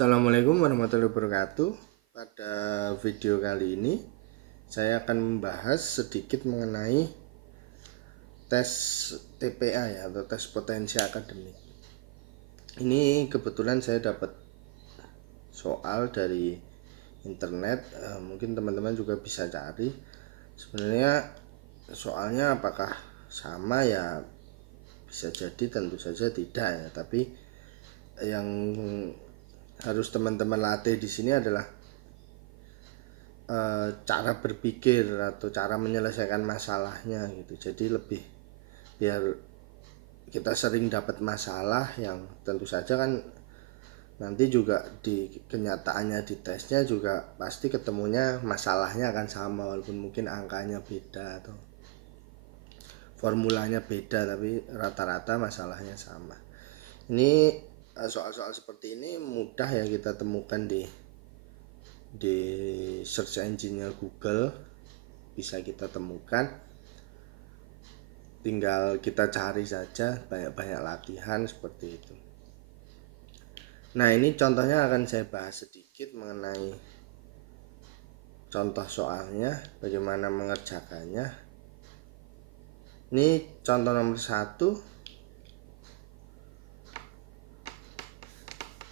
Assalamualaikum warahmatullahi wabarakatuh. Pada video kali ini saya akan membahas sedikit mengenai tes TPA ya, atau tes potensi akademik. Ini kebetulan saya dapat soal dari internet, mungkin teman-teman juga bisa cari. Sebenarnya soalnya apakah sama ya, bisa jadi tentu saja tidak ya, tapi yang harus teman-teman latih di sini adalah cara berpikir atau cara menyelesaikan masalahnya gitu. Jadi lebih biar kita sering dapat masalah yang tentu saja kan nanti juga di kenyataannya di tesnya juga pasti ketemunya masalahnya akan sama, walaupun mungkin angkanya beda atau formulanya beda, tapi rata-rata masalahnya sama. Ini soal-soal seperti ini mudah ya kita temukan di search engine-nya Google, bisa kita temukan, tinggal kita cari saja, banyak-banyak latihan seperti itu. Nah, ini contohnya akan saya bahas sedikit mengenai contoh soalnya, bagaimana mengerjakannya. Ini contoh nomor 1,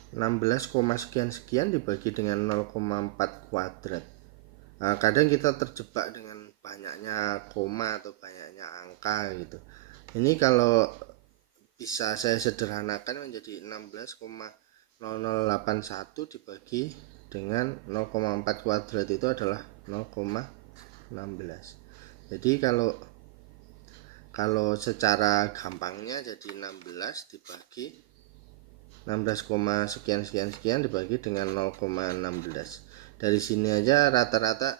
16, sekian dibagi dengan 0,4 kuadrat. Nah, kadang kita terjebak dengan banyaknya koma atau banyaknya angka gitu. Ini kalau bisa saya sederhanakan menjadi 16,0081 dibagi dengan 0,4 kuadrat itu adalah 0,16. Jadi kalau secara gampangnya jadi 16 dibagi 16, sekian dibagi dengan 0,16. Dari sini aja rata-rata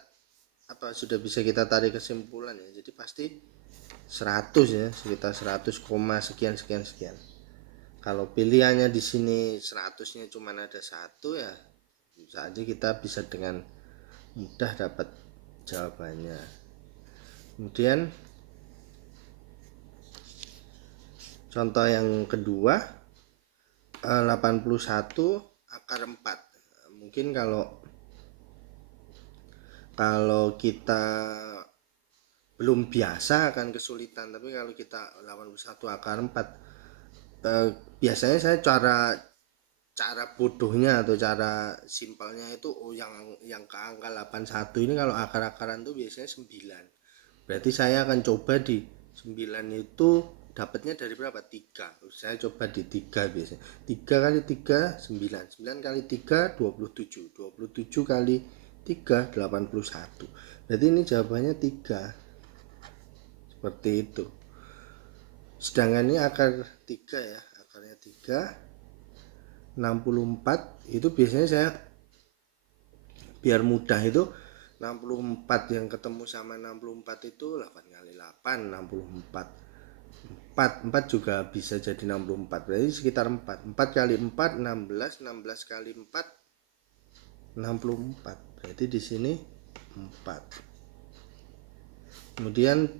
apa sudah bisa kita tarik kesimpulan ya. Jadi pasti 100 ya, sekitar 100, sekian. Kalau pilihannya di sini 100-nya cuma ada satu ya, bisa aja kita bisa dengan mudah dapat jawabannya. Kemudian contoh yang kedua, 81 akar 4. Mungkin kalau kita belum biasa akan kesulitan, tapi kalau kita 81 akar 4, biasanya saya cara bodohnya atau cara simpelnya itu yang ke angka 81 ini kalau akar-akaran tuh biasanya 9. Berarti saya akan coba di 9 itu dapatnya dari berapa? 3. Saya coba di 3 biasanya. 3 kali 3 9. 9 kali 3 27. 27 kali 3 81. Berarti ini jawabannya 3. Seperti itu. Sedangkan ini akar 3 ya. Akarnya 3 64 itu biasanya saya biar mudah itu 64 yang ketemu sama 64 itu 8 kali 8 64. 4 juga bisa jadi 64, berarti sekitar 4 kali 4 16, 16 kali 4 64, berarti di sini 4. Kemudian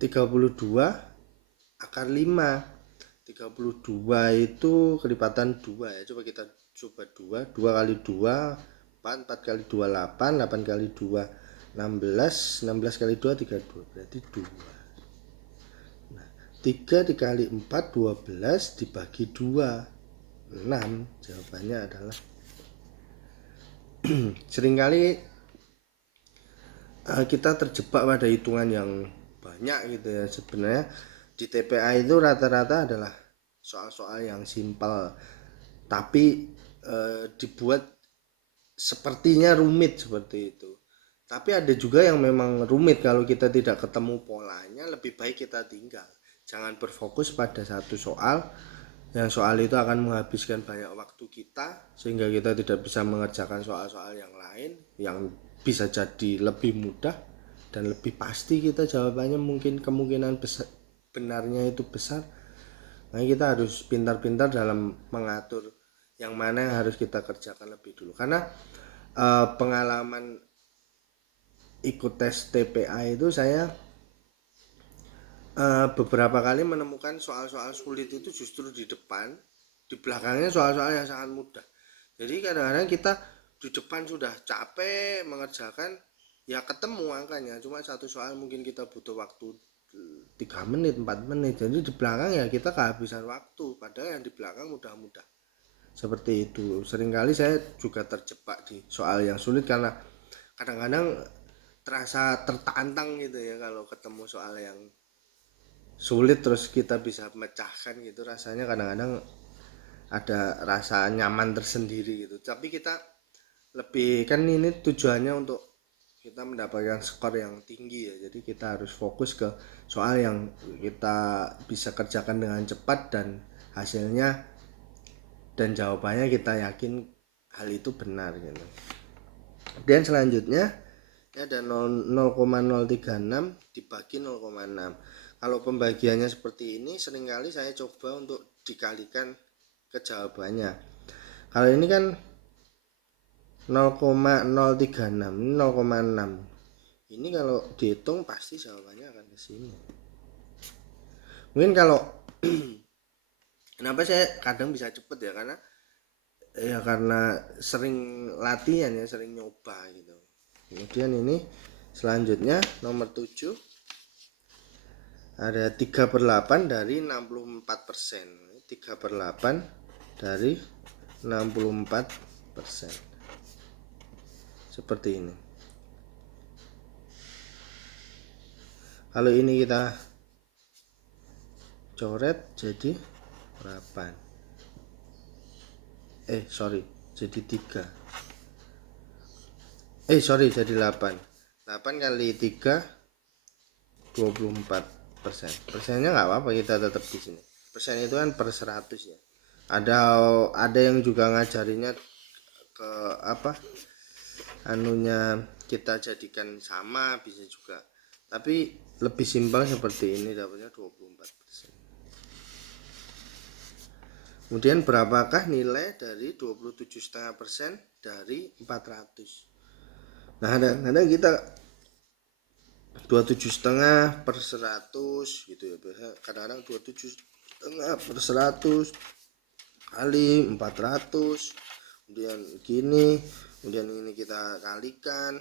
32 akar 5. 32 itu kelipatan 2 ya. Coba kita coba 2 kali 2 4, 4 kali 2 8, 8 kali 2 16, 16 kali 2 32, berarti 2. Nah, 3 dikali 4 12 dibagi 2 6. Jawabannya adalah seringkali kita terjebak pada hitungan yang banyak gitu ya. Sebenarnya di TPA itu rata-rata adalah soal-soal yang simpel, tapi dibuat sepertinya rumit seperti itu. Tapi ada juga yang memang rumit, kalau kita tidak ketemu polanya lebih baik kita tinggal. Jangan berfokus pada satu soal, yang soal itu akan menghabiskan banyak waktu kita sehingga kita tidak bisa mengerjakan soal-soal yang lain yang bisa jadi lebih mudah dan lebih pasti kita jawabannya, mungkin kemungkinan besar benarnya itu besar. Nah, kita harus pintar-pintar dalam mengatur yang mana yang harus kita kerjakan lebih dulu, karena pengalaman ikut tes TPA itu saya beberapa kali menemukan soal-soal sulit itu justru di depan, di belakangnya soal-soal yang sangat mudah. Jadi kadang-kadang kita di depan sudah capek mengerjakan, ya ketemu angkanya, cuma satu soal mungkin kita butuh waktu 3 menit 4 menit, jadi di belakang ya kita kehabisan waktu, padahal yang di belakang mudah-mudah. Seperti itu, seringkali saya juga terjebak di soal yang sulit karena kadang-kadang terasa tertantang gitu ya, kalau ketemu soal yang sulit terus kita bisa memecahkan gitu, rasanya kadang-kadang ada rasa nyaman tersendiri gitu. Tapi kita lebih, kan ini tujuannya untuk kita mendapatkan skor yang tinggi ya, jadi kita harus fokus ke soal yang kita bisa kerjakan dengan cepat dan hasilnya dan jawabannya kita yakin hal itu benar gitu. Dan selanjutnya ini ada 0,036 dibagi 0,6. Kalau pembagiannya seperti ini seringkali saya coba untuk dikalikan ke jawabannya. Kalau ini kan 0,036 ini 0,6, ini kalau dihitung pasti jawabannya akan ke sini. Mungkin kalau kenapa saya kadang bisa cepet ya, karena sering latihan ya, sering nyoba gitu. Kemudian ini selanjutnya nomor 7 ada 3/8 dari 64%. 3/8 dari 64%. Seperti ini. Kalau ini kita coret jadi 8. Jadi 3. Jadi 8. 8 kali 3 24%. Persennya nggak apa-apa, kita tetap di sini. Persen itu kan per 100 ya. Ada yang juga ngajarinya ke apa? Anunya kita jadikan sama bisa juga. Tapi lebih simpel seperti ini, dapatnya 24%. Kemudian berapakah nilai dari 27,5% dari 400? Nah, kadang-kadang kita 27,5 per 100 gitu ya, kadang-kadang 27,5 per 100 kali 400, kemudian gini, kemudian ini kita kalikan,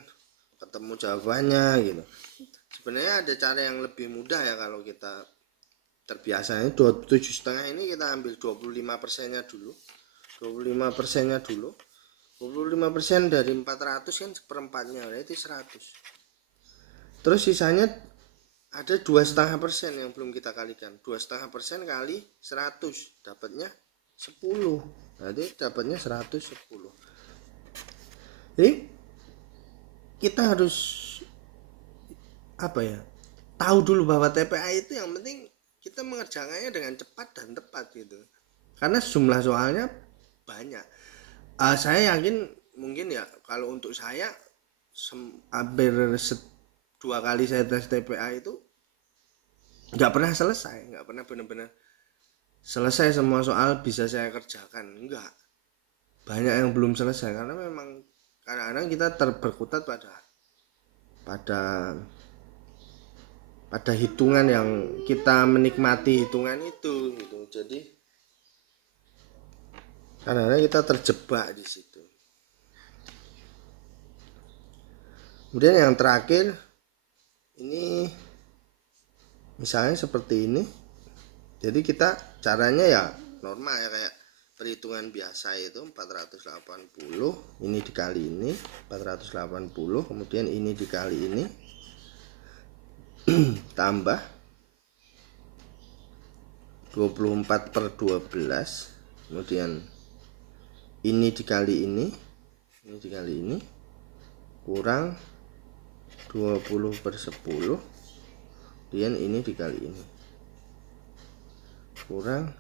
ketemu jawabannya gitu. Sebenarnya ada cara yang lebih mudah ya, kalau kita terbiasa. Ini 27,5 ini kita ambil 25%-nya dulu. 25%-nya dulu. 25% dari 400 kan seperempatnya, berarti 100. Terus sisanya ada 2,5% yang belum kita kalikan. 2,5% kali 100 dapatnya 10. Berarti dapatnya 110. Jadi kita harus tahu dulu bahwa TPA itu yang penting kita mengerjakannya dengan cepat dan tepat gitu. Karena jumlah soalnya banyak. Saya yakin mungkin ya, kalau untuk saya hampir 2 kali saya tes TPA itu nggak pernah selesai, nggak pernah benar-benar selesai semua soal bisa saya kerjakan, enggak. Banyak yang belum selesai karena memang kadang-kadang kita berkutat pada hitungan yang kita menikmati hitungan itu gitu. Jadi kadang-kadang kita terjebak di situ. Kemudian yang terakhir ini misalnya seperti ini. Jadi kita caranya ya normal ya, kayak perhitungan biasa itu 480, ini dikali ini 480, kemudian ini dikali ini tambah 24/12, kemudian ini dikali ini dikali ini kurang 20/10, kemudian ini dikali ini kurang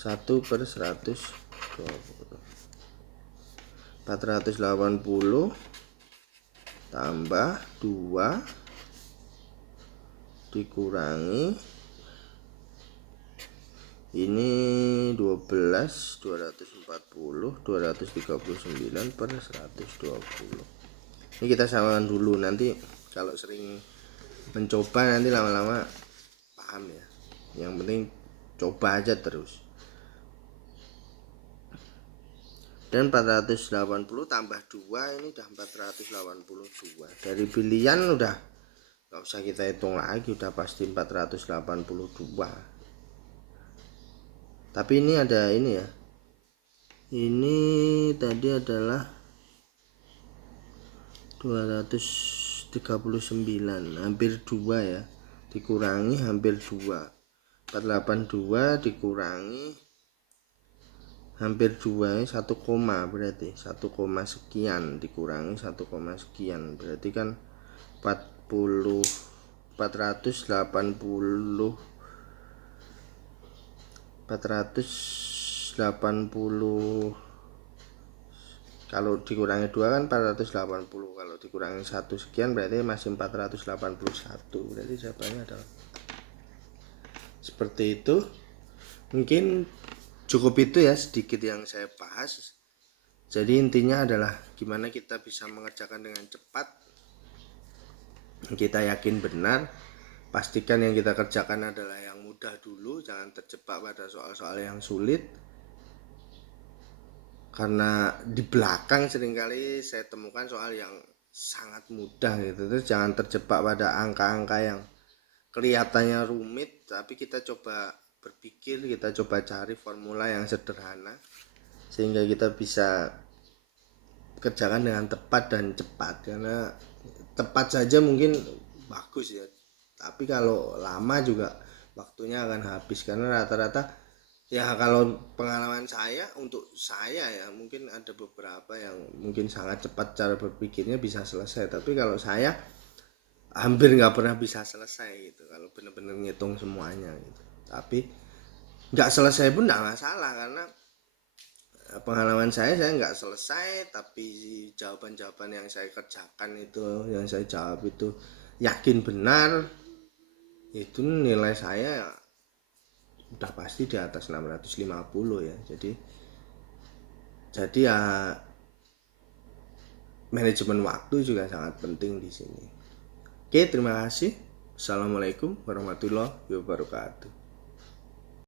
1/120. 480 tambah 2 dikurangi ini 12, 240, 239/120. Ini kita samakan dulu, nanti kalau sering mencoba nanti lama-lama paham ya. Yang penting coba aja terus. dan 480 tambah 2 ini udah 482. Dari pilihan udah nggak usah kita hitung lagi, udah pasti 482. Tapi ini ada ini ya, ini tadi adalah 239, hampir 2 ya, dikurangi hampir 2. 482 dikurangi hampir 2 ini 1 koma, berarti 1 koma sekian dikurangi 1 koma sekian, berarti kan 40 480 kalau dikurangi 2 kan 480, kalau dikurangi 1 sekian berarti masih 481, berarti jawabannya adalah seperti itu. Mungkin cukup itu ya sedikit yang saya bahas. Jadi intinya adalah gimana kita bisa mengerjakan dengan cepat, kita yakin benar, pastikan yang kita kerjakan adalah yang mudah dulu, jangan terjebak pada soal-soal yang sulit. Karena di belakang seringkali saya temukan soal yang sangat mudah gitu, terus jangan terjebak pada angka-angka yang kelihatannya rumit, tapi kita coba berpikir, kita coba cari formula yang sederhana sehingga kita bisa kerjakan dengan tepat dan cepat. Karena tepat saja mungkin bagus ya, tapi kalau lama juga waktunya akan habis, karena rata-rata ya kalau pengalaman saya, untuk saya ya mungkin ada beberapa yang mungkin sangat cepat cara berpikirnya bisa selesai, tapi kalau saya hampir nggak pernah bisa selesai gitu kalau bener-bener ngitung semuanya gitu. Tapi nggak selesai pun nggak masalah, karena pengalaman saya nggak selesai tapi jawaban-jawaban yang saya kerjakan itu, yang saya jawab itu yakin benar, itu nilai saya udah pasti di atas 650 ya. Jadi ya manajemen waktu juga sangat penting di sini. Oke, terima kasih. Assalamualaikum warahmatullahi wabarakatuh.